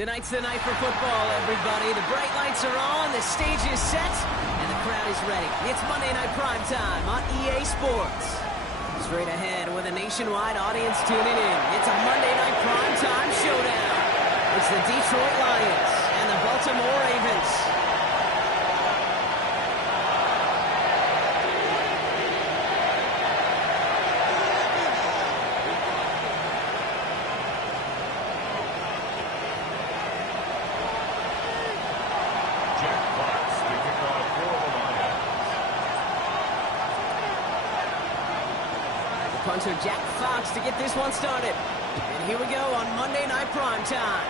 Tonight's the night for football, everybody. The bright lights are on, the stage is set, and the crowd is ready. It's Monday Night Primetime on EA Sports. Straight ahead with a nationwide audience tuning in. It's a Monday Night Primetime showdown. It's the Detroit Lions and the Baltimore Ravens. Punter Jack Fox to get this one started. And here we go on Monday Night Primetime.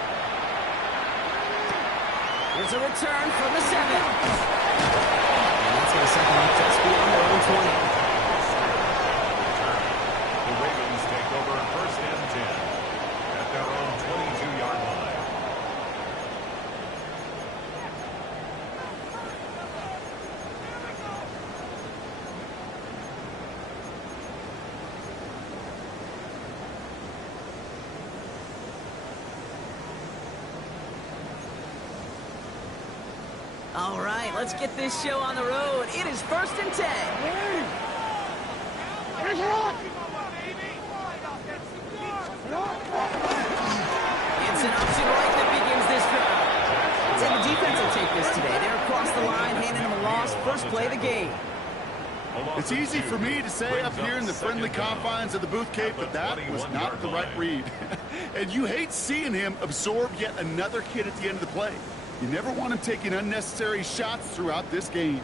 Here's a return from the 7. And that's going to set them up just beyond their own 20. The Ravens take over first and 10 at their own 22-yard line. All right, let's get this show on the road. It is first and 10. It's an option right that begins this drive. And the defense will take this today. They're across the line, handing them a loss. First play of the game. It's easy for me to say up here in the friendly confines of the booth cave, but that was not the right read. And you hate seeing him absorb yet another hit at the end of the play. You never want him taking unnecessary shots throughout this game.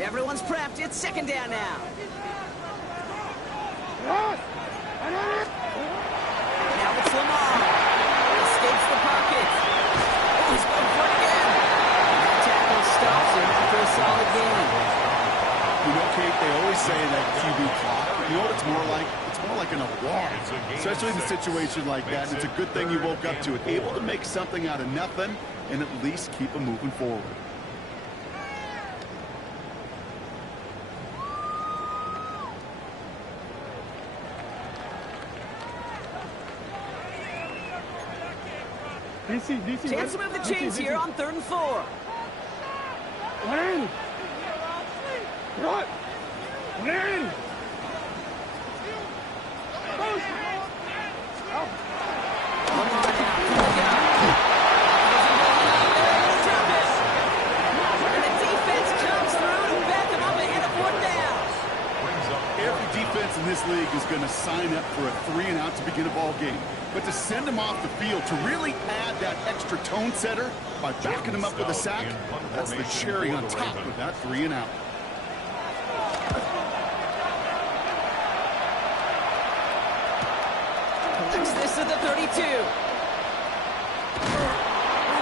Everyone's prepped. It's second down now. Now it's Lamar. Escapes the pocket. Oh, he's going for it again. And that tackle stops him after a solid game. You know, Kate, they always say that QB clock. You know what it's more like? It's more like an alarm, especially in a situation like that. And it's a good thing you woke up to it, able to make something out of nothing and at least keep them moving forward. Chance to move the chains here on 3rd and 4. In this league is going to sign up for a 3-and-out to begin a ball game. But to send him off the field, to really add that extra tone setter by backing him up with a sack, that's the cherry on top of that 3-and-out. Collects this at the 32.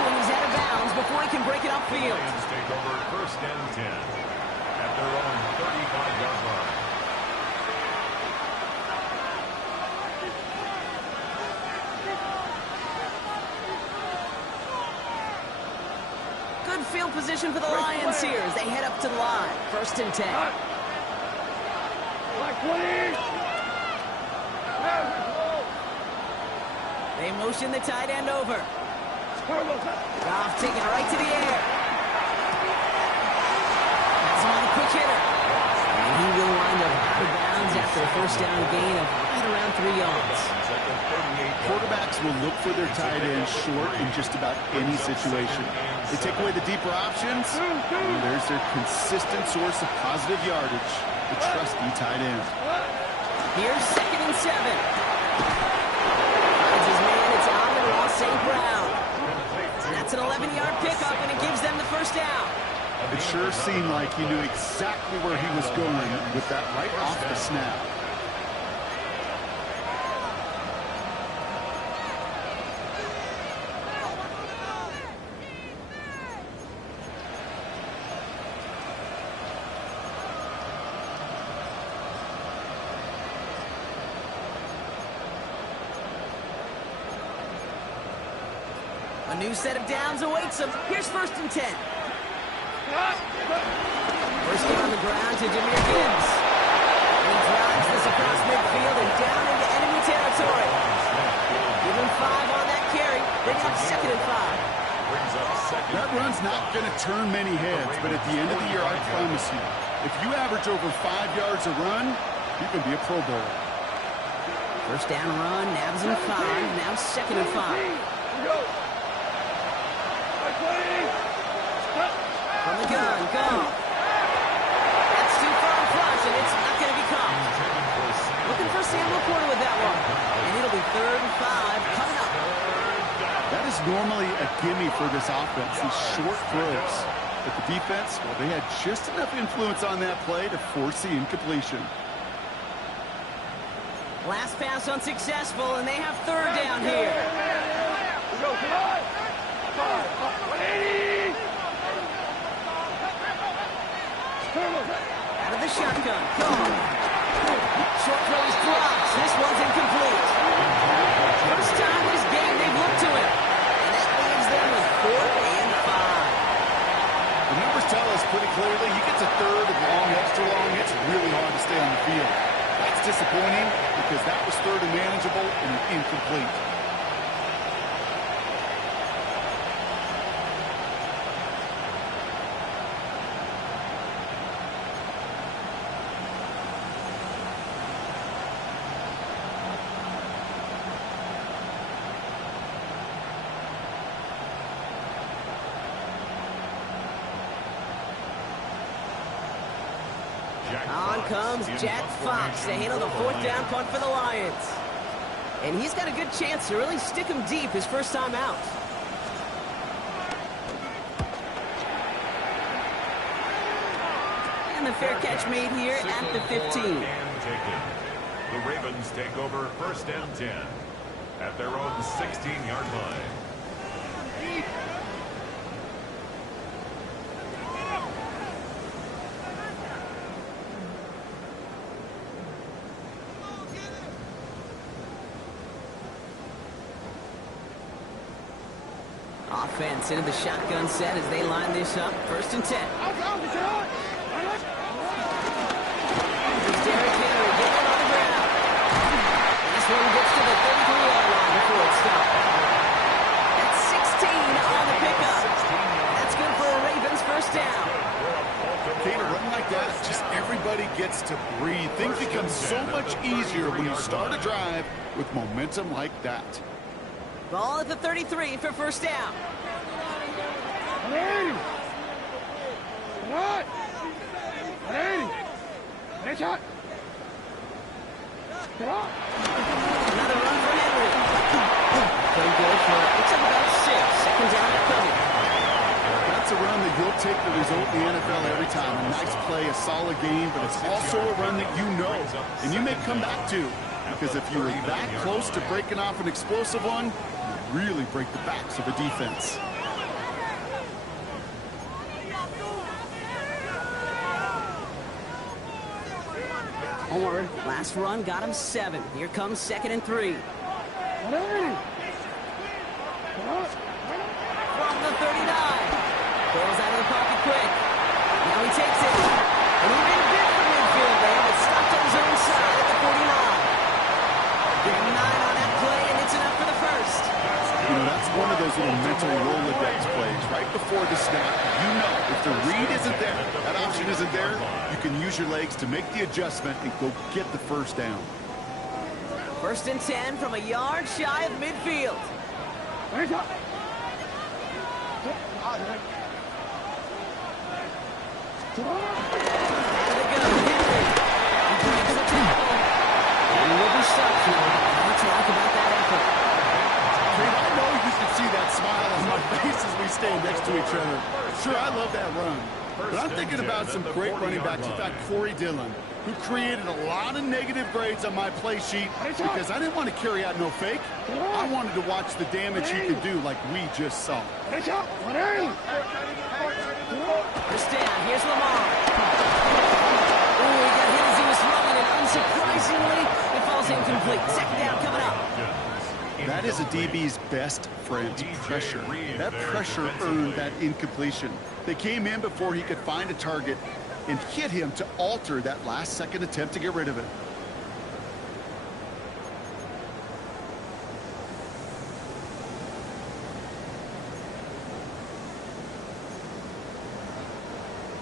And he's out of bounds before he can break it upfield. Lions take over first and 10 at their own 35-yard line. Good field position for the Lions here as they head up to the line. First and 10. They motion the tight end over. Goff taking it right to the air. That's on the quick hitter. And he will wind up out of bounds after a first down gain of right around 3 yards. Quarterbacks will look for their tight end short in just about any situation. They take away the deeper options, and there's their consistent source of positive yardage, the trusty tight end. Here's 2nd and 7. Finds his man, it's Amon-Ra St. Brown. And that's an 11-yard pickup, and it gives them the first down. It sure seemed like he knew exactly where he was going with that right off the snap. A new set of downs awaits him. Here's 1st and 10. First down on the ground to Jahmyr Gibbs. He drives this across midfield and down into enemy territory. Give him 5 on that carry. Bring up 2nd and 5. That run's not going to turn many heads, but at the end of the year, I promise you, if you average over 5 yards a run, you can be a Pro Bowler. First down run, nabs him 5, now 2nd and 5. From the gun, gone. That's too far in front, and it's not going to be caught. Looking for Sam LaPorta with that one. And it'll be 3rd and 5 coming up. That is normally a gimme for this offense, these short throws. But the defense, well, they had just enough influence on that play to force the incompletion. Last pass unsuccessful, and they have 3rd down here. Out of the shotgun, gone. Short throw is dropped. This one's incomplete. First time this game they've looked to him. And that leaves them with 4th and 5. The numbers tell us pretty clearly he gets a 3rd and long, extra long. It's really hard to stay on the field. That's disappointing because that was 3rd and manageable and incomplete. On comes Jack Fox to handle the 4th down punt for the Lions. And he's got a good chance to really stick him deep his first time out. And the fair catch made here at the 15. The Ravens take over 1st and 10 at their own 16-yard line. Offense into the shotgun set as they line this up. 1st and 10. Here's Derrick Henry getting on the ground. This one gets to the 33-yard line before it's stopped. That's 16 on the pickup. That's good for a Ravens 1st down. Okay, to run like that, just everybody gets to breathe. Things become so much easier when you start a drive with momentum like that. Ball at the 33 for 1st down. Another run for Henry. Playing good for, looks like about 6. 2nd down and coming. That's a run that you'll take the result in the NFL every time. A nice play, a solid game, but it's also a run that you know and you may come back to. Because if you were that close to breaking off an explosive one, you really break the backs of the defense. Horn, last run got him 7. Here comes 2nd and 3. From the 39. Goes out of the pocket quick. Now he takes it. And he made a bit from midfield there, but stopped on his own side at the 49. Big 9 on that play, and it's enough for the 1st. You know, that's one of those little mental Rolodex plays. Right before the snap, you know if the read isn't there, that option isn't there, you can use your legs to make the adjustment and go get the 1st down. 1st and 10 from a yard shy of midfield. Staying next to each other. Sure, I love that run. But I'm thinking about some great running backs. In fact, Corey Dillon, who created a lot of negative grades on my play sheet because I didn't want to carry out no fake. I wanted to watch the damage he could do like we just saw. First down. Here's Lamar. Oh, he got hit as he was running, and unsurprisingly, it falls incomplete. 2nd down coming up. That is a DB's best friend, pressure. That pressure earned that incompletion. They came in before he could find a target and hit him to alter that last-second attempt to get rid of it.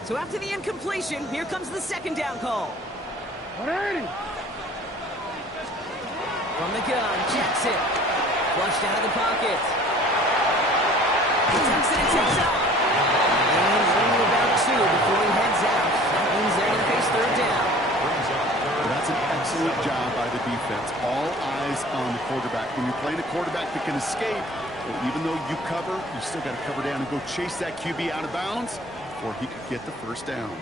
So after the incompletion, here comes the second down call. 180. From the gun, Jackson. Flushed out of the pocket. He takes it and takes off. And only about 2 before he heads out. That means they're going to face third down. That's an excellent job by the defense. All eyes on the quarterback. When you're playing a quarterback that can escape, well, even though you cover, you still got to cover down and go chase that QB out of bounds, or he could get the first down.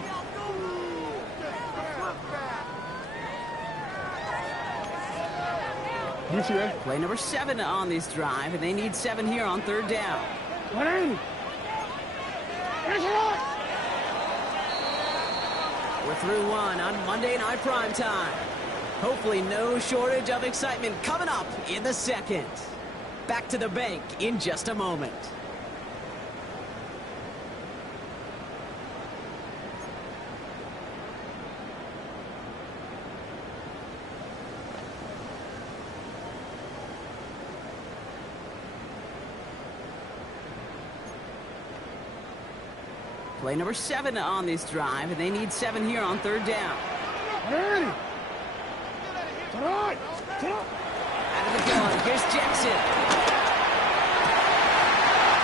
Play number 7 on this drive, and they need 7 here on third down. 180. We're through 1 on Monday Night Prime Time. Hopefully no shortage of excitement coming up in the second. Back to the bank in just a moment. Play number 7 on this drive, and they need 7 here on third down. 180. Out of the gun, here's Jackson.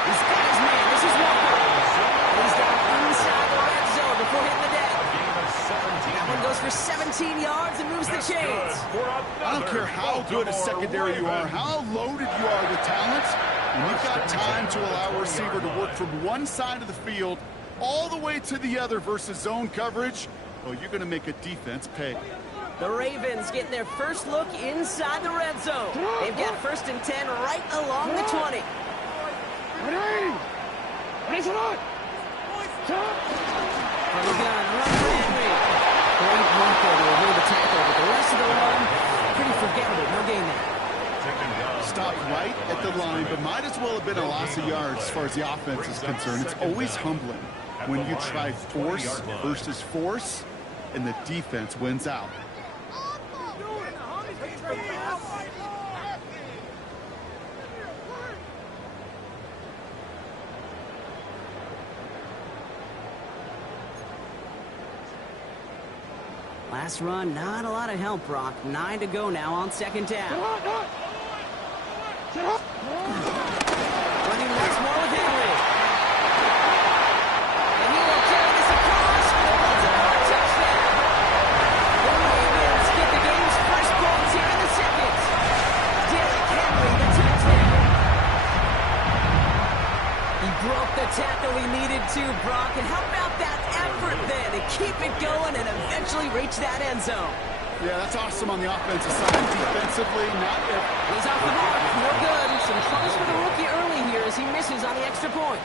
He's got his man, this is Walker. And he's down inside the red zone before hitting the deck. That one goes for 17 yards and moves the chains. I don't care how good a secondary you are, how loaded you are with talent. When you've got time to allow a receiver to work from one side of the field all the way to the other versus zone coverage, well, you're going to make a defense pay. The Ravens get their first look inside the red zone. They've got 1st and 10 right along the 20. 180. From the gun, run for Henry. Great work there to avoid the tackle, but the rest of the run, pretty forgettable. No gain there. Stopped right at the line, but might as well have been a loss of yards as far as the offense is concerned. It's always humbling when you try force versus force, and the defense wins out. Last run, not a lot of help, Brock. 9 to go now on second down. Running once more with Henry. And he will carry this across. It's a hard touchdown. The Ravens get the game's first points here in the second. Derrick Henry, the touchdown. He broke the tackle he needed to, Brock. And how about that effort there to keep it going and eventually reach that end zone? Yeah, that's awesome on the offensive side. Defensively, not if... He's off the mark. No good. Some troubles for the rookie early here as he misses on the extra point.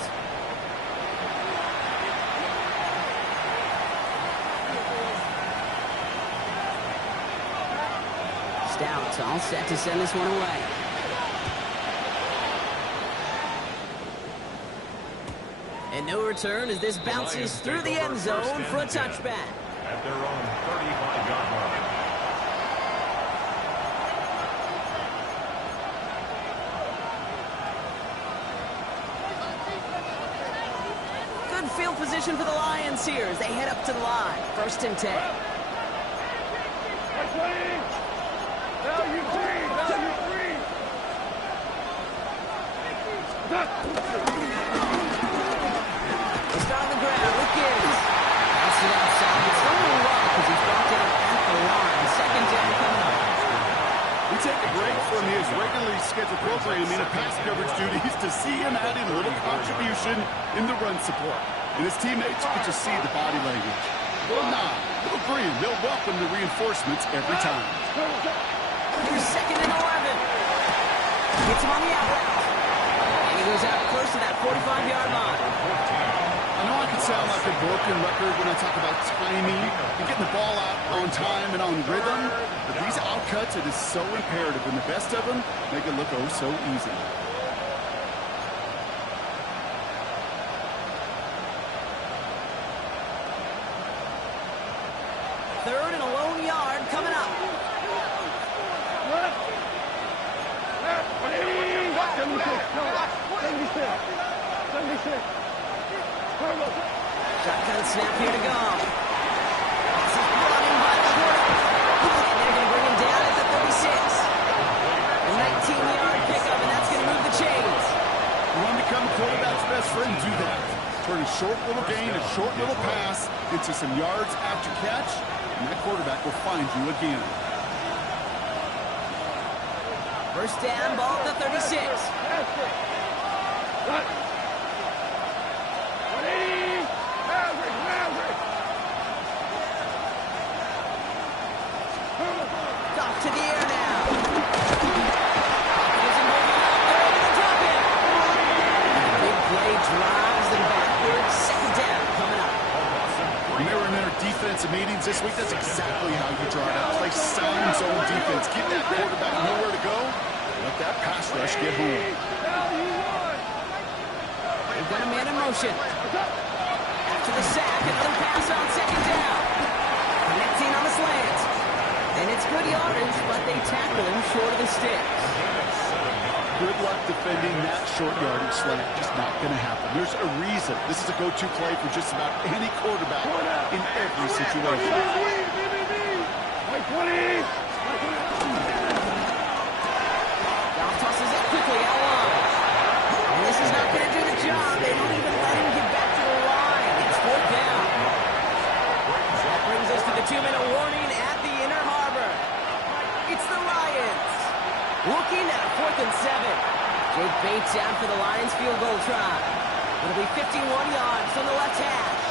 Stout all set to send this one away. And no return as this bounces through the end zone for a touchback. At their own 35-yard line. Good field position for the Lions here as they head up to the line. 1st and 10. He's on the ground with Gibbs. Pass it outside. It's going to run because he's brought down at the line. Second down coming up. We take a break from his regularly scheduled programming and pass coverage duties to see him add in a little contribution in the run support. And his teammates could just see the body language. They'll nod, they'll grin, they'll welcome the reinforcements every time. Here's 2nd and 11. Gets him on the out route. And he goes out close to that 45-yard line. I know I can sound like a broken record when I talk about timing and getting the ball out on time and on rhythm. But these outcuts, it is so imperative, and the best of them make it look oh so easy. Third and a lone yard coming up. 76. Shotgun snap here to go. This is brought in by the quarterback. And they're going to bring him down at the 36. A 19-yard pickup, and that's going to move the chains. You want to become a quarterback's best friend, do that. Turn a short little gain, a short little pass into some yards after catch, and that quarterback will find you again. First down, ball at the 36. Off to the air now. Big play drives them backwards. Second down coming up. When they were in their defensive meetings this week, that's exactly how you draw it out. Play sound zone defense. Give that quarterback nowhere to go. Let that pass rush get home. They've got a man in motion. After the sack, another pass on second down. Connecting on the slant. And it's good yardage, but they tackle him short of the sticks. Good luck defending that short yardage slant. Just not going to happen. There's a reason. This is a go-to play for just about any quarterback in every situation. Goff tosses it quickly out long. And this is not going to do the job. They don't even let him get back to the line. It's fourth down. That brings us to the 2-minute warning at the Inner Harbor. It's the Lions. Looking at a 4th and 7. Jake Bates out for the Lions field goal try. It'll be 51 yards from the left hash.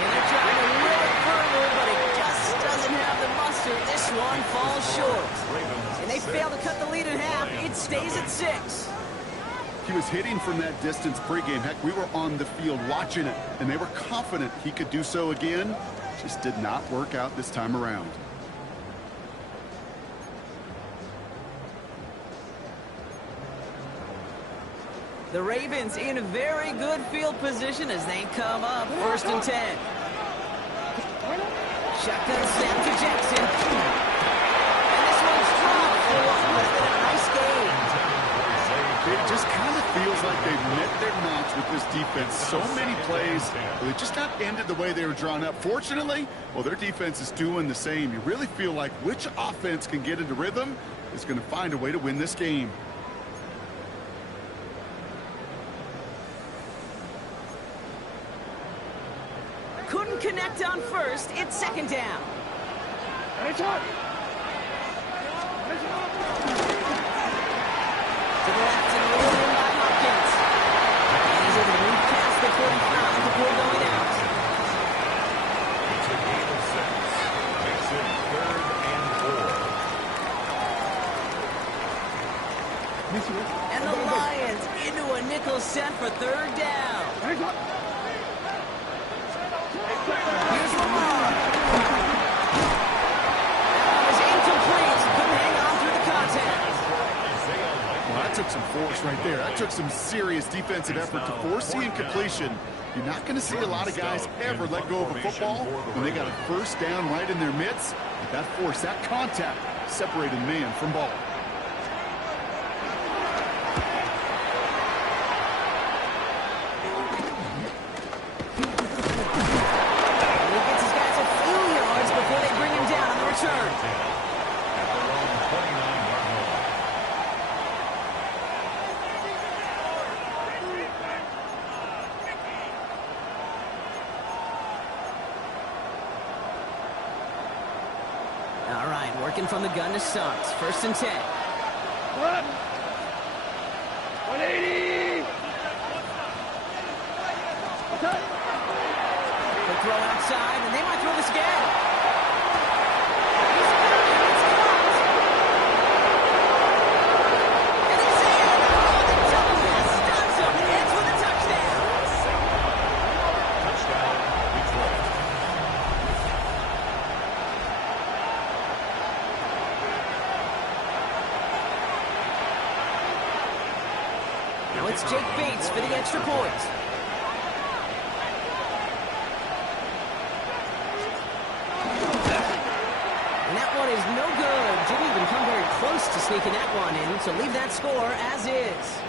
And they're trying to reel it further, but it just doesn't have the muster. This one falls short. And they fail to cut the lead in half. It stays at 6. He was hitting from that distance pregame. Heck, we were on the field watching it, and they were confident he could do so again. Just did not work out this time around. The Ravens in a very good field position as they come up 1st and 10. Shotgun snap to Jackson. And this one's dropped for what would have been a nice game. It just kind of feels like they've met their match with this defense. So many plays, they just not ended the way they were drawn up. Fortunately, well, their defense is doing the same. You really feel like which offense can get into rhythm is going to find a way to win this game. Couldn't connect on first. It's second down. To the left and rolled in by Hopkins. And he's able to move past the 45 before going out. It's a gain of 6. Makes it 3rd and 4. And the Lions into a nickel set for 3rd down. Here's Lamar. That was incomplete. Couldn't hang on through the contact. Well, that took some force right there. That took some serious defensive effort to force the incompletion. You're not going to see a lot of guys ever let go of a football when they got a first down right in their midst. But that force, that contact, separated man from ball. And he gets his guys a few yards before they bring him down on the return. At their own 29-yard line. All right, working from the gun to Suggs. 1st and 10. 180. They throw outside, and they might throw this again. Now it's Jake Bates for the extra point. And that one is no good. Didn't even come very close to sneaking that one in, so leave that score as is.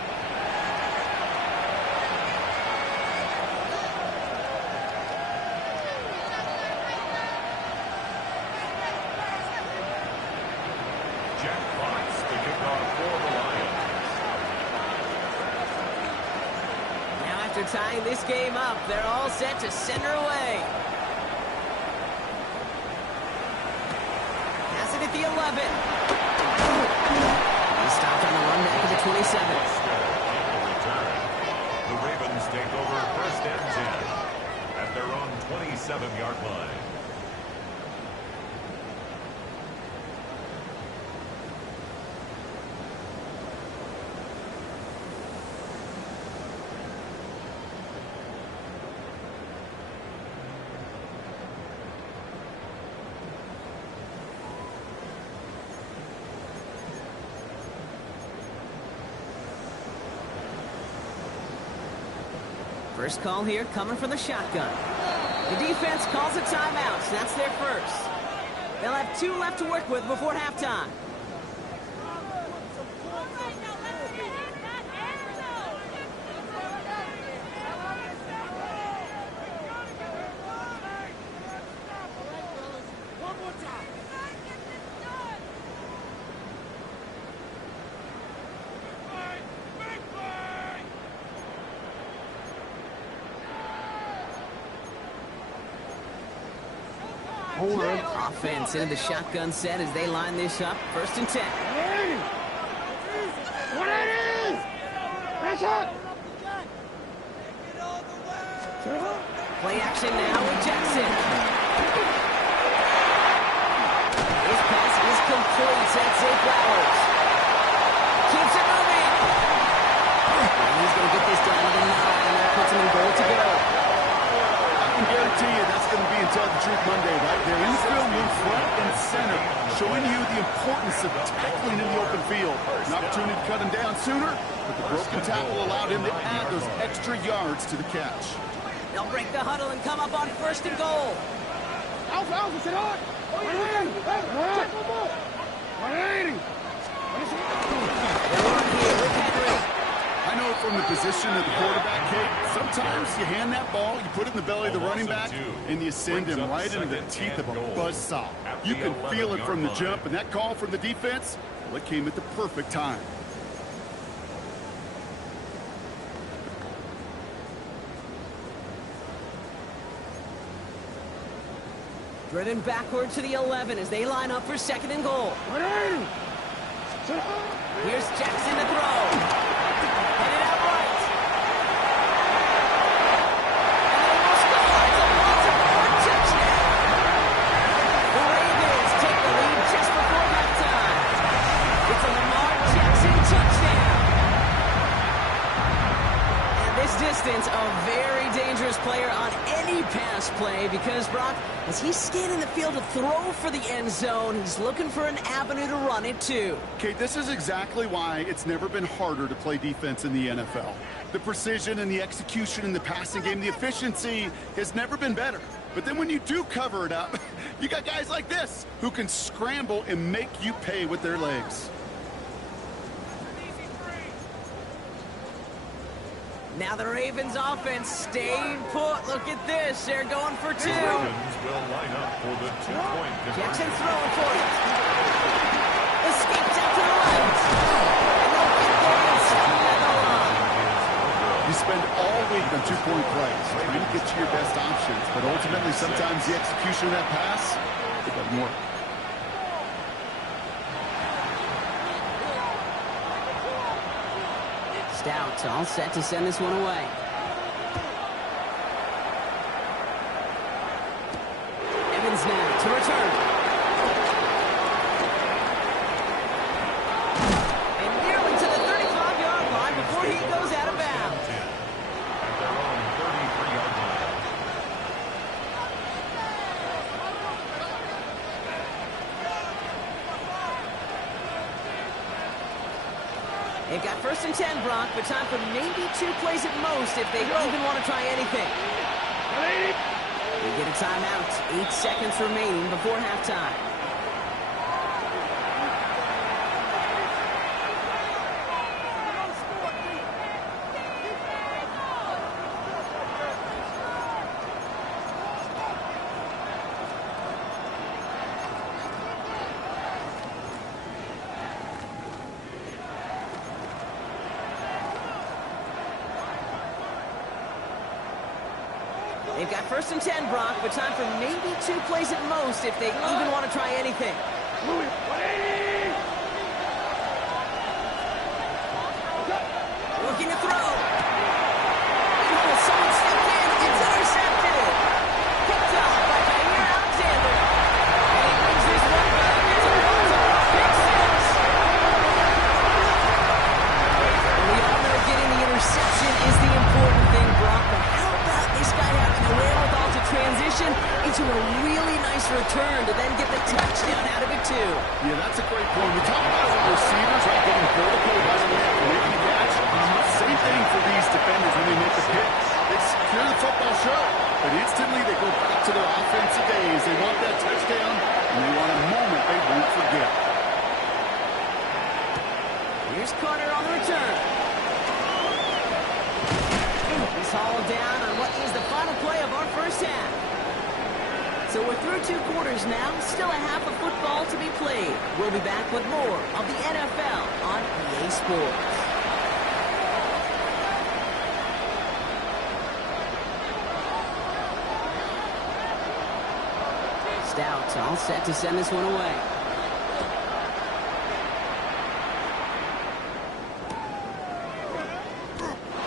After tying this game up, they're all set to send her away. Pass it at the 11. He stopped on the run back at the 27. The Ravens take over first and 10 at their own 27-yard line. First call here coming from the shotgun. The defense calls a timeout, so that's their first. They'll have 2 left to work with before halftime. Offense into the shotgun set as they line this up. First and 10. Play action now with Jackson. This pass is complete. That's Zay Flowers. Keeps it moving. And he's going to get this down to the 9, and that puts him in goal to go. I can guarantee you that's going to be in Tell the Truth Monday, right? They're in field in front and center, showing you the importance of tackling in the open field. An opportunity to cut him down sooner, but the broken tackle allowed him to add those extra yards to the catch. They'll break the huddle and come up on first and goal. I know from the position of the quarterback, Kate, sometimes you hand that ball, you put it in the belly of the running back, and you send him right into the teeth of a buzzsaw. You can feel it from the jump, and that call from the defense, well, it came at the perfect time. Driven backward to the 11 as they line up for second and goal. Here's Jackson to throw. Headed out right. And they will score. It's a multi-point touchdown. The Ravens take the lead just before halftime. It's a Lamar Jackson touchdown. At this distance, a very dangerous player on any pass play because, Brock, as he's scanning the field to throw for the end zone, he's looking for an avenue to run it too. Kate, this is exactly why it's never been harder to play defense in the NFL. The precision and the execution in the passing game, the efficiency has never been better. But then when you do cover it up, you got guys like this who can scramble and make you pay with their legs. Now the Ravens offense staying put. Look at this. They're going for 2. The Ravens will line up for the 2-point conversion. Jackson throwing for it. Escapes out to the right. And they'll get there and stop at the line. You spend all week on 2-point plays, trying to get to your best options, but ultimately sometimes the execution of that pass, it doesn't work. Stout all set to send this one away. Evans now to return. And nearly to the 35-yard line before he goes out of bounds. At their own 33-yard line. They've got 1st and 10, Brock, but time for maybe 2 plays at most if they even want to try anything. 180. We get a timeout. 8 seconds remaining before halftime. They've got 1st and 10, Brock, but time for maybe 2 plays at most if they even want to try anything. Louis, 180. Looking to throw. Oh, someone stepped in. It's intercepted. Picked up by Jair Alexander. And he brings this one back. It's a multiple pick six. And we all know getting the interception is the important thing, Brock. But how about this guy having the wherewithal to transition into a really nice return to then get the touchdown out of it, too? Yeah, that's a great point. We talk about it with receivers, right, getting vertical right away after making a catch. Same thing for these defenders when they make the pick. It's pure the football show, but instantly they go back to their offensive days. They want that touchdown, and they want a moment they won't forget. Here's Carter on the return. He's hauled down on what is the final play of our first half. So we're through 2 quarters now, still a half of football to be played. We'll be back with more of the NFL on EA Sports. Stout all set to send this one away.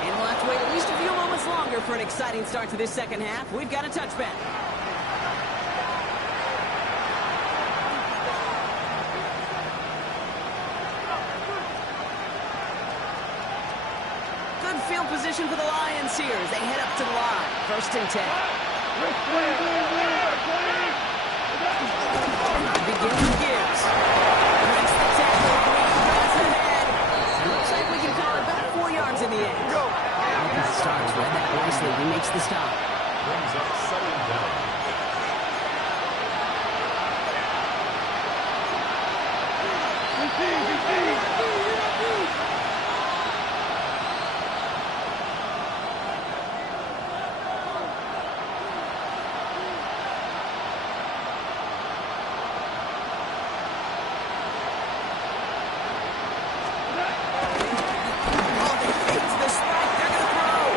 And we'll have to wait at least a few moments longer for an exciting start to this second half. We've got a touchback. Good field position for the Lions here as they head up to the line. 1st and 10. Begins with Gibbs. Makes the tackle. Goes ahead. Looks like we can call it about 4 yards in the end. That starts read that nicely. He makes the stop. Brings up 2nd down. It's the spike. They're going to throw.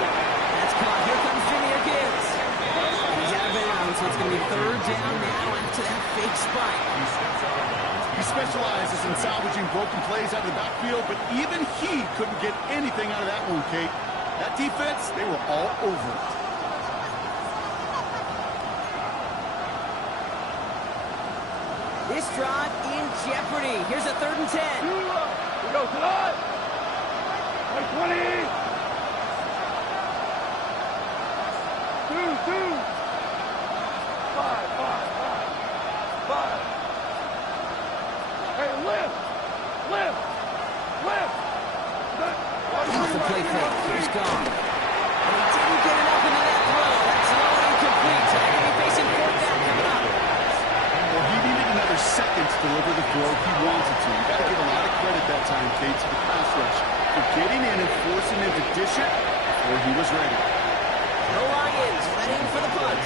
That's caught. Here comes Jimmy Gibbs. And he's out of bounds, so it's going to be 3rd down now after that fake spike. He specializes in salvaging broken plays out of the backfield, but even he couldn't get anything out of that one, Kate. That defense, they were all over it. This drive in jeopardy. Here's a 3rd and 10. We go to the 20. 2. 5. Hey, lift. Off the play fake. Here's gone. And he didn't get enough into that throw. That's low and incomplete. So they're going to be facing 4th down coming up. Well, he needed another second to deliver the throw he wanted to. You got to give a lot of credit that time, Kate, to the pass rush for getting in and forcing him to dish it before he was ready. The Lions ready for the punt.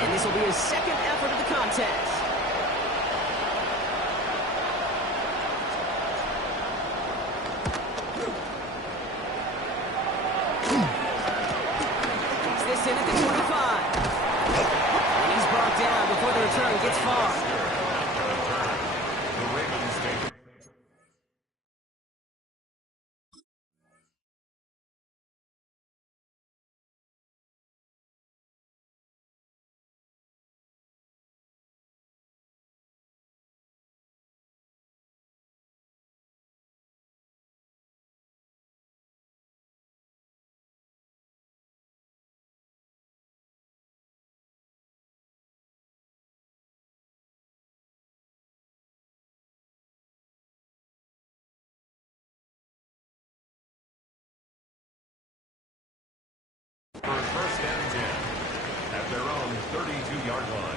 And this will be his 2nd effort of the contest. Takes this in at the 25. And he's brought down before the return gets far. For first and 10 at their own 32-yard line.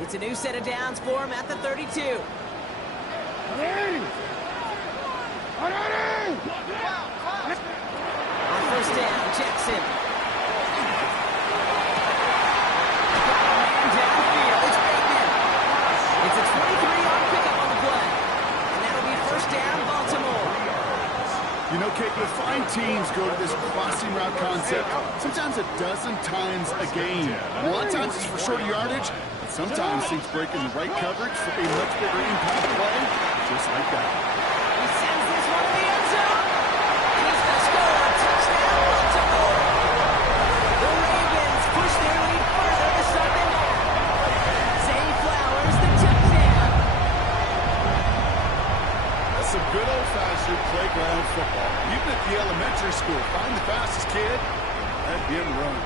It's a new set of downs for him at the 32. On first down, Jackson. Man downfield, it's Bateman. It's a 23-yard pickup on the play. And that'll be first down, Baltimore. You know, Kate, you'll find teams go to this crossing route concept sometimes a dozen times a game. A lot of times it's for shorter yardage, but sometimes teams break in the right coverage for a much bigger impact play, just like that. He sends this one to the end zone. And he's going to score a touchdown, Baltimore. The Ravens push their lead further to Sunday night. Zay Flowers, the touchdown. That's some good old-fashioned playground football. Even at the elementary school, find the fastest kid and him run.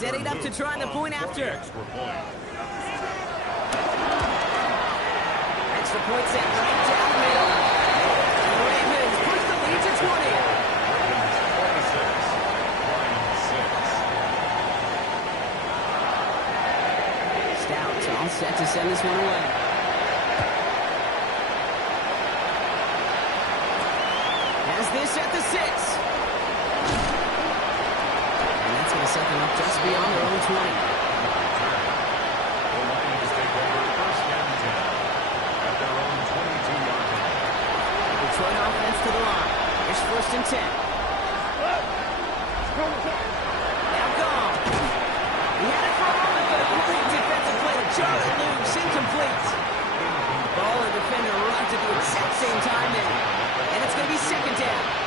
Setting up to try the point after. Extra point. Extra point set right down the middle. The Ravens push the lead to 20. Ravens 26, Lions 6. Stout all set to send this one away. Has this at the 6. Set them up just beyond their own 20. The Lions take over first and 10 at their own 22-yard line. Detroit offense to the line. Here's first and 10. Now gone. He had it for a moment, but a great defensive play to Charlie loose, incomplete. Ball and defender runs at the exact same time there. And it's going to be second down.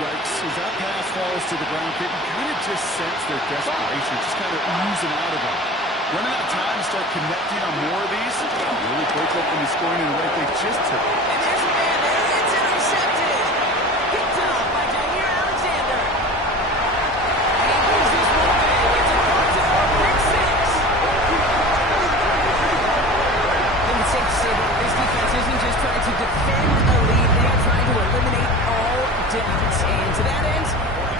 Yikes, as that pass falls to the ground, you kind of just sense their desperation, just kind of oozing out of them. Running out of time to start connecting on more of these, really break open the scoring in the way they just took. And there's a man there, it's intercepted. Picked off by Jair Alexander. And he moves this one big. It's a Baltimore pick 6. I think it's safe to say that this defense isn't just trying to defend a lead, they are trying to eliminate all downs. And to that end,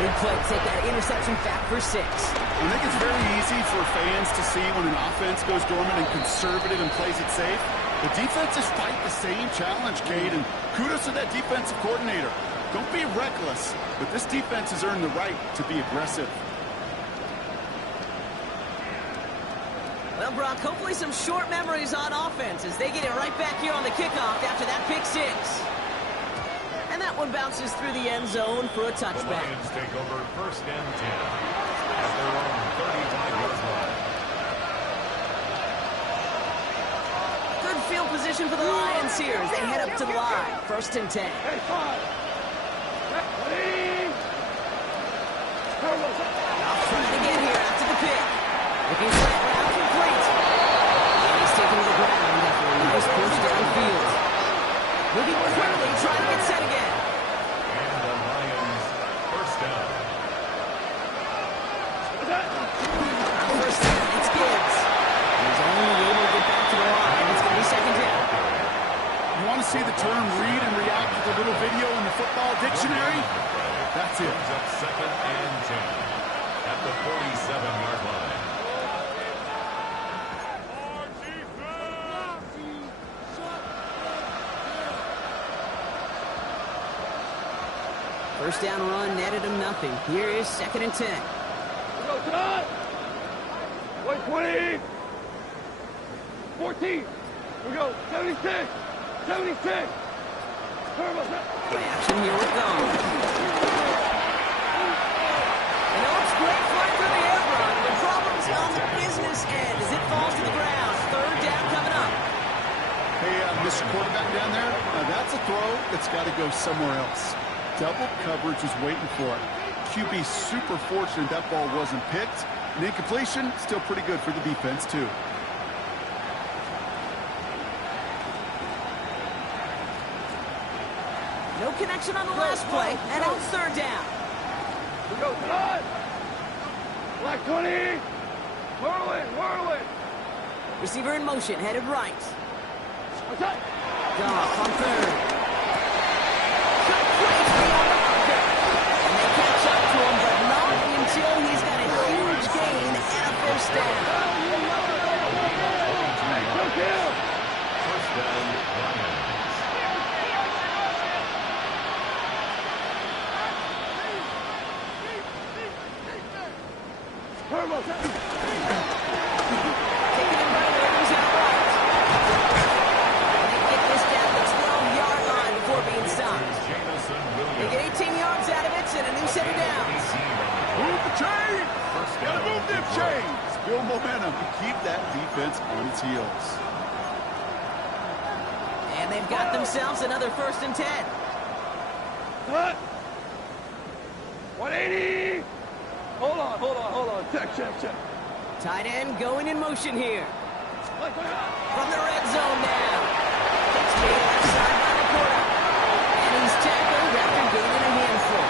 big play to take that interception back for 6. I think it's very easy for fans to see when an offense goes dormant and conservative and plays it safe. The defenses fight the same challenge, Cade, and kudos to that defensive coordinator. Don't be reckless, but this defense has earned the right to be aggressive. Well, Brock, hopefully some short memories on offense as they get it right back here on the kickoff after that pick 6. And that one bounces through the end zone for a The touchback. Lions take over first and 10 at their own 35-yard line. Good field position for the Lions here as they head up to the line. First and 10. Off trying to get here after the pick. Looking for that route complete. And he's taken to the ground after a nice push downfield. Moving quickly, trying to get set again. And the Lions first down. First down, it's Gibbs. He's only able to get back to the line. It's going to be second down. You want to see the term read and react with a little video in the football dictionary? That's it. Brings up second and 10 at the 47-yard line. First down run netted him nothing. Here is second and 10. Go tonight. Wait, 20. 14. We go. 76. 76. Play action, here we go. An old great flight through the air run. The problem's on the business end as it falls to the ground. Third down coming up. it's got to go somewhere else. Double coverage is waiting for it. QB super fortunate that ball wasn't picked. And incompletion, still pretty good for the defense, too. No connection on the last play, and on third down. We go, cut! Black 20! Whirling! Receiver in motion, headed right. Attack! Goff on third. Cut plays beyond the marker. And they catch up to him, but not until he's got a huge gain and a first down. Go kill! First down, Lions. Turbo! Taken in by Williams out right. And they get this down the 12-yard line before being stopped. They get 18 yards out of it and a new set of downs. Move the chain! Gotta move them chains! Build momentum and keep that defense on its heels. And they've got themselves another 1st and 10. Cut! 180! Hold on. Check. Tight end going in motion here. Black 20! From the red zone now. It's made left side by the quarter. And he's tackled after gaining a handful.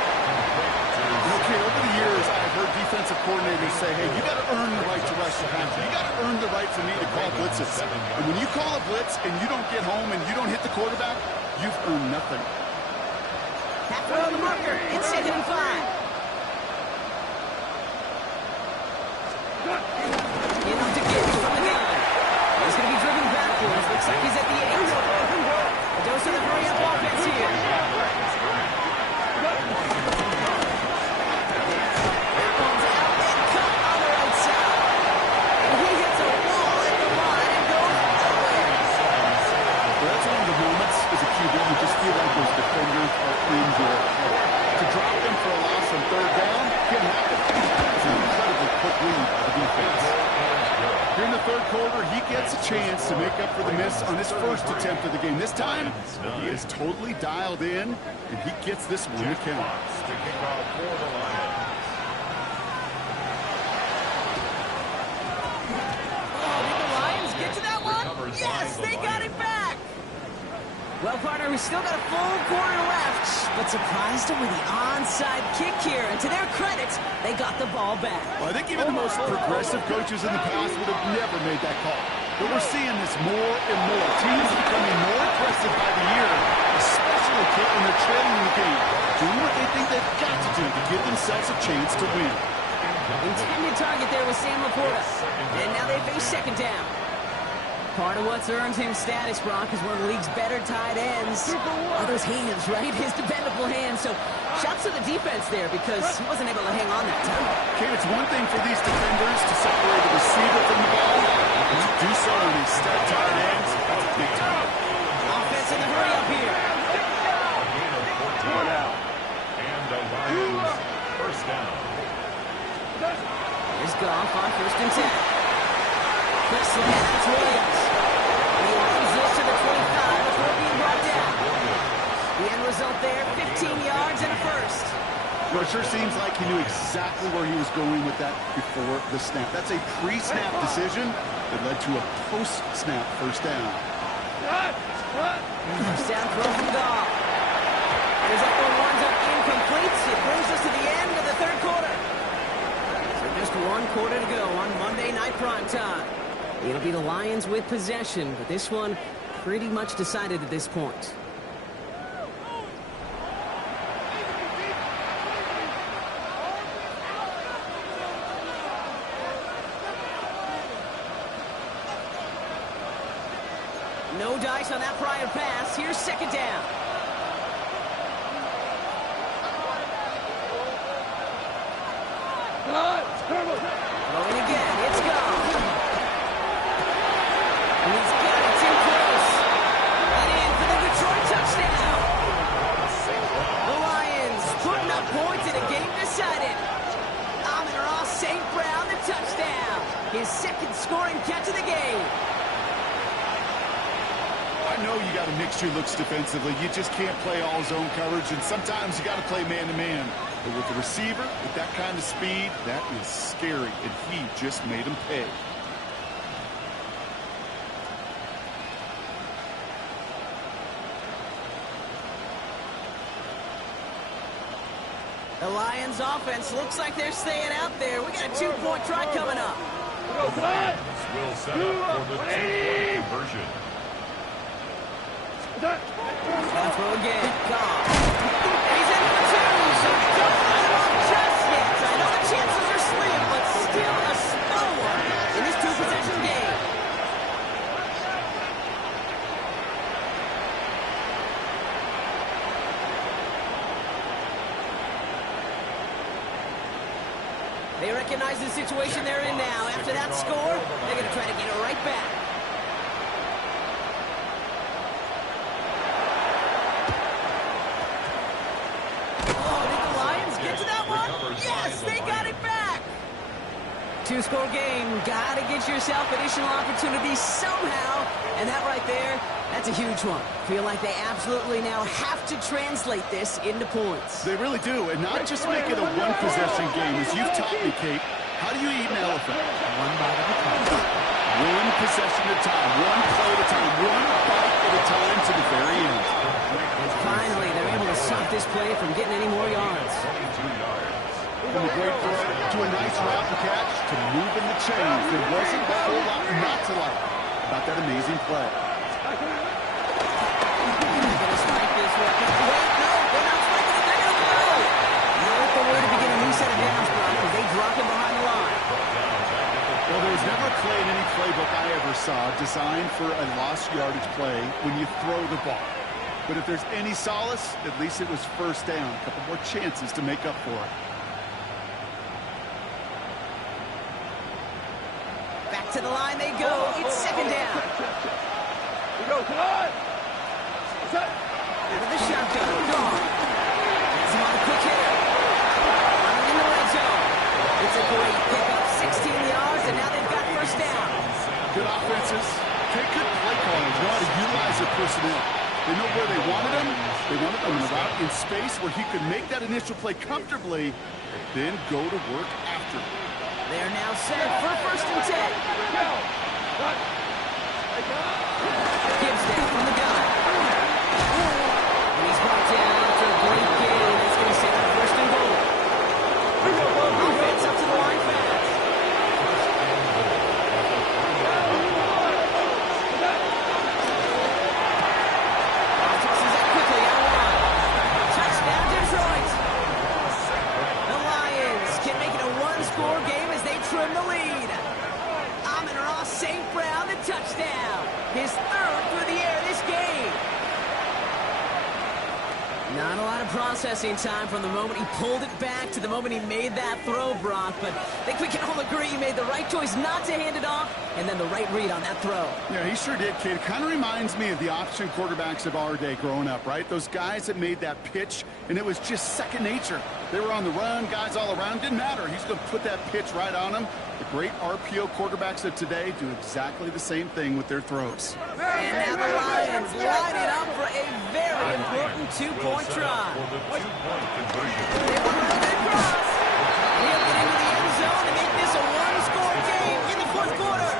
Okay, over the years, I've heard defensive coordinators say, hey, you got to earn the right to rush the passer. You got to earn the right for me to call blitzes. And when you call a blitz and you don't get home and you don't hit the quarterback, you've earned nothing. Halfway on the marker. It's 2nd and 5. In to Gibbs from the gun. He's going to be driven backwards. Looks like he's at the 8. A dose of the hurry-up offense here. That one's out and cut on the right side. And he hits a wall at the line and goes nowhere. Well, that's one of the moments as a QB you just feel like those defenders are in your head. To drop them for a loss on third down can happen. It's an incredibly quick lead by the defense. Here in the third quarter, he gets a chance to make up for the miss on his first attempt of the game. This time, he is totally dialed in, and he gets this one to count. To kick off for the Lions. Oh, did the Lions get to that one? Yes, they got it back. Well, partner, we still got a full quarter left, but surprised them with the onside kick here. And to their credit, they got the ball back. Well, I think even the most progressive coaches in the past would have never made that call. But we're seeing this more and more. Teams becoming more aggressive by the year, especially when they're trailing in the game, doing what they think they've got to do to give themselves a chance to win. Intended target there was Sam Laporta. And now they face 2nd down. Part of what's earned him status, Brock, is one of the league's better tight ends. Are those hands, right? His dependable hands. So, shouts to the defense there because he wasn't able to hang on that time. Okay, it's one thing for these defenders to separate the receiver from the ball, and to do so on these stud tight ends, that's a big time. Offense in the hurry up here. And the Lions, first down. Here's Goff on 1st and 10. Quick slant, that's Williams. And he runs this to the 25 before being brought down. The end result there, 15 yards and a first. Well, it sure seems like he knew exactly where he was going with that before the snap. That's a pre-snap decision that led to a post-snap first down. First down throw from Goff. And as that one winds up incomplete, it brings us to the end of the third quarter. So just one quarter to go on Monday Night Primetime. It'll be the Lions with possession, but this one pretty much decided at this point. No dice on that prior pass. Here's 2nd down. Throwing again. It's gone. And he's got it too close. And in for the Detroit touchdown. The Lions putting up points in a game decided. Amon-Ra St. Brown, the touchdown. His 2nd scoring catch of the game. know you got to mix your looks defensively. You just can't play all zone coverage, and sometimes you got to play man-to-man. But with the receiver, with that kind of speed, that is scary, and he just made him pay. The Lions offense looks like they're staying out there. We got a 2-point try coming up. Will set up for the 2-point conversion. Gonna throw again. Gone. He's in for 2, so don't write him off just yet. I know the chances are slim, but still a small one in this 2-possession game. They recognize the situation they're in now. After that score, they're going to try to get it right back. Oh, did the Lions get to that one? Yes, they got it back. 2-score game. Got to get yourself additional opportunities somehow. And that right there, that's a huge one. Feel like they absolutely now have to translate this into points. They really do, and not just make it a one-possession game. As you've taught me, Kate, how do you eat an elephant? One bite at a time. One possession at a time, one play at a time, one bite at a time to the very end. Finally, they're able to stop this play from getting any more yards. 22 yards. From a great throw to a nice route and catch to moving the chains. There wasn't a whole lot not to like about that amazing play. Well, there was never a play in any playbook I ever saw designed for a lost yardage play when you throw the ball. But if there's any solace, at least it was first down. A couple more chances to make up for it. Back to the line they go. It's second down. Out of the shotgun. Gone. That's him on a quick hitter. In the red zone. It's a great pickup. 16 yards, and now they've got first down. Good offenses. Take good play callers. Know how to utilize their personnel. They know where they wanted them. They wanted them in a route in space where he could make that initial play comfortably, then go to work after. They're now set for first and 10. Gibbs down from the gun. And he's brought down after a great game. That's going to set up first and goal. Offense up to the line fast. Tosses it quickly out wide. Touchdown Detroit. The Lions can make it a one-score game as they trim the lead. Amon-Ra St. Brown, the touchdown. His third through the air this game. Not a lot of processing time from the moment he pulled it back to the moment he made that throw, Brock. But I think we can all agree he made the right choice not to hand it off, and then the right read on that throw. Yeah, he sure did, kid. It kind of reminds me of the option quarterbacks of our day growing up, right? Those guys that made that pitch, and it was just second nature. They were on the run, guys all around. Didn't matter. He's going to put that pitch right on them. The great RPO quarterbacks of today do exactly the same thing with their throws. And now the Lions line it up for a very important two-point try. For the 2-point conversion. They want to run it across. He'll get into the end zone to make this a one-score game in the fourth quarter.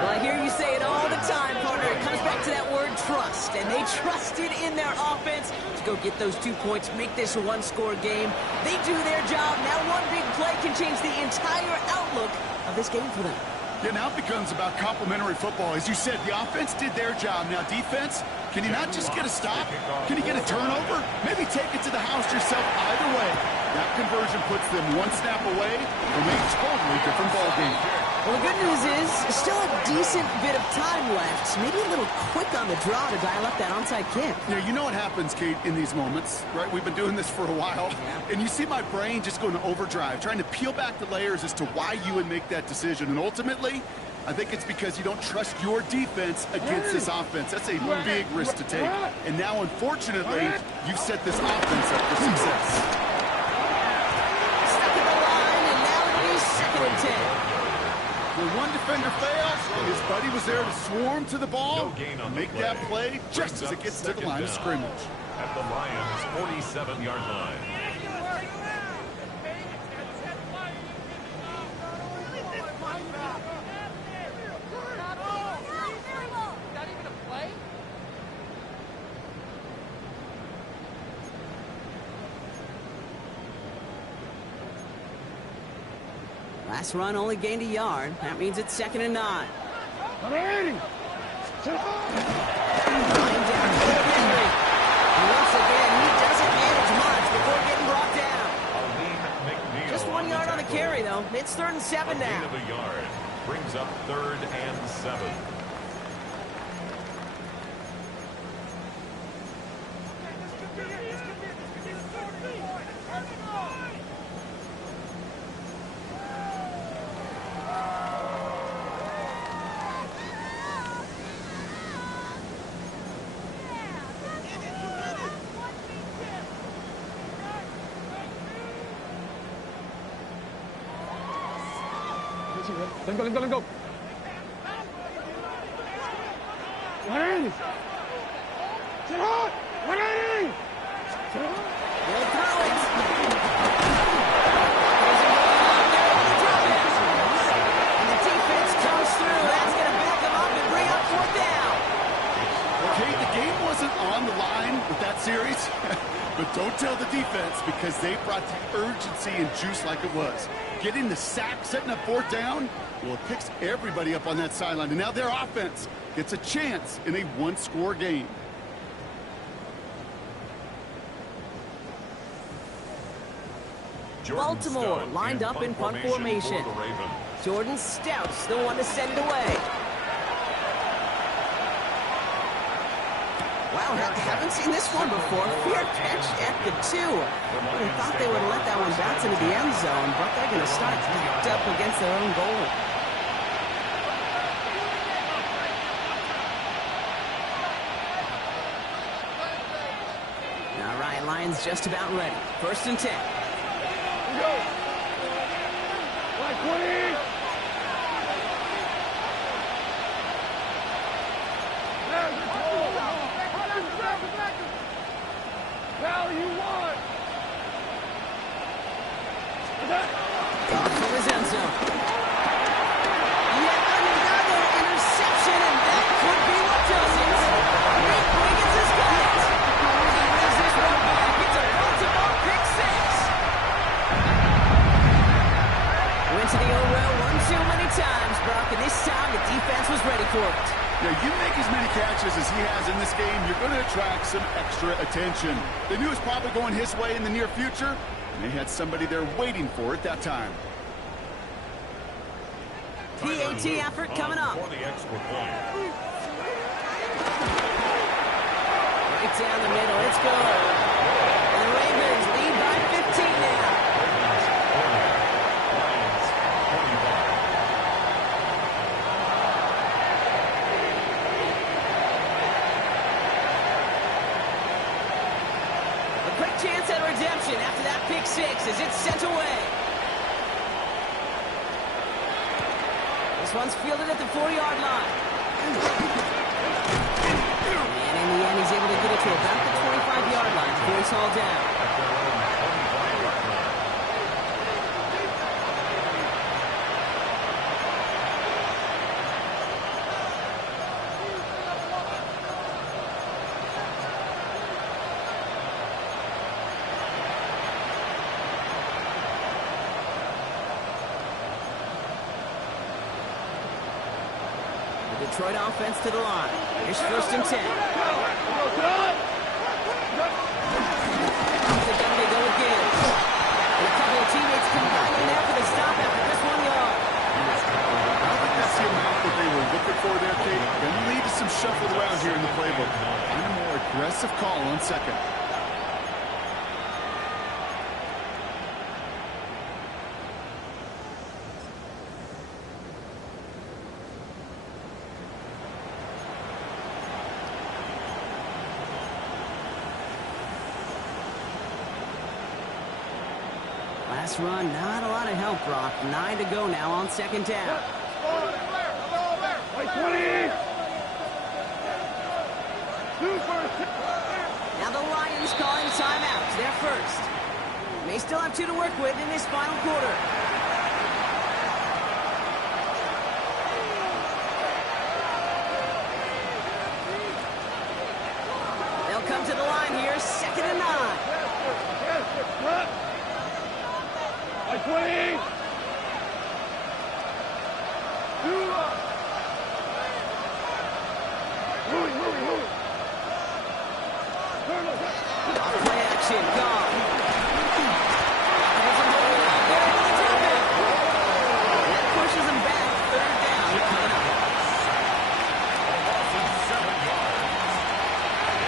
Well, I hear you say it all the time, partner. It comes back to that word trust. And they trusted in their offense to go get those 2 points, make this a one-score game. They do their job. Now one big play can change the entire outlook of this game for them. Yeah, now it becomes about complementary football. As you said, the offense did their job. Now defense, can you not just get a stop? Can you get a turnover? Maybe take it to the house yourself. Either way, that conversion puts them one snap away from a totally different ballgame. Well, the good news is, still a decent bit of time left. Maybe a little quick on the draw to dial up that onside kick. Yeah, you know what happens, Kate, in these moments, right? We've been doing this for a while. Yeah. And you see my brain just going to overdrive, trying to peel back the layers as to why you would make that decision. And ultimately, I think it's because you don't trust your defense against this offense. That's a big risk to take. And now, unfortunately, you've set this offense up for success. Stuck in the line, and now it'll be second and 10. The one defender fails, and his buddy was there to swarm to the ball and make that play just as it gets to the line of scrimmage. At the Lions' 47-yard line. Last run only gained a yard. That means it's 2nd and 9. Line down for Henry. And once again, he doesn't manage much before getting brought down. Just 1 yard on the carry, though. It's 3rd and 7 now. Gain of a yard brings up 3rd and 7. Let go. Running! Sit hard! Running! He'll throw it. And the defense comes through. That's going to back them up and bring up 4th down. Okay, the game wasn't on the line with that series, but don't tell the defense because they brought the urgency and juice like it was. Getting the sack, setting up 4th down, well, it picks everybody up on that sideline. And now their offense gets a chance in a one-score game. Baltimore lined up in punt formation. Jordan Stout's the one to send it away. Wow, haven't seen this one before. Fair catch at the 2. They thought they would let that one bounce into the end zone, but they're going to start backed up against their own goal. All right, Lions just about ready. 1st and 10. Go! Like 20! Now you want! Off to his end zone. Yet another interception, and that could be what does it. Nate Wiggins has got it. He brings this one back. It's a Baltimore pick 6. Went to the old well one too many times, Brock, and this time the defense was ready for it. Yeah, you make as many catches as he has in this game, you're going to attract some extra attention. They knew it was probably going his way in the near future, and they had somebody there waiting for it that time. PAT effort coming up. For the extra point. Right down the middle. Let's go. And the Ravens lead by 15 now. Chance at redemption after that pick 6 as it's sent away. This one's fielded at the 4-yard line. And in the end, he's able to get it to about the 25-yard line before he's hauled down. Detroit offense to the line. Here's 1st and 10. Off the gun they go again. And a couple of teammates combining there for the stop after this 1 yard. I don't think that's the amount that they were looking for there, Kate. Going to lead to some shuffle around here in the playbook. And a more aggressive call on 2nd. Last run, not a lot of help, Brock. 9 to go now on 2nd down. White 20. Now the Lions calling timeouts. They're first. They still have 2 to work with in this final quarter. They'll come to the line here, 2nd and 9. White 20. Play action, gone. That pushes him back. 3rd down. Coming up.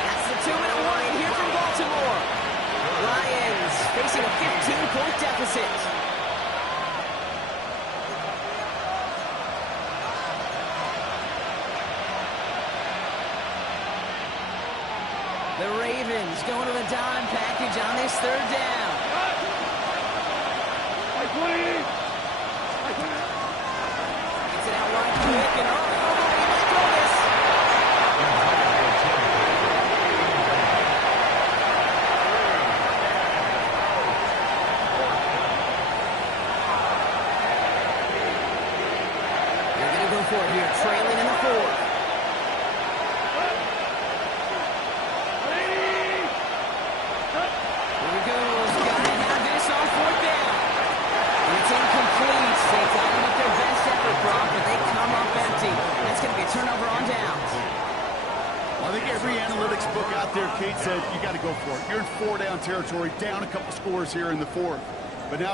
That's the 2-minute warning here from Baltimore. Lions facing a 15-point deficit. The Ravens going to the dime package on this 3rd down. White 20. Gets it out wide quick and he might throw this. They're going to go for it here, trailing in the 4th. Turnover on downs. Well, I think every analytics book out there, Kate, said you got to go for it. You're in 4-down territory, down a couple scores here in the 4th.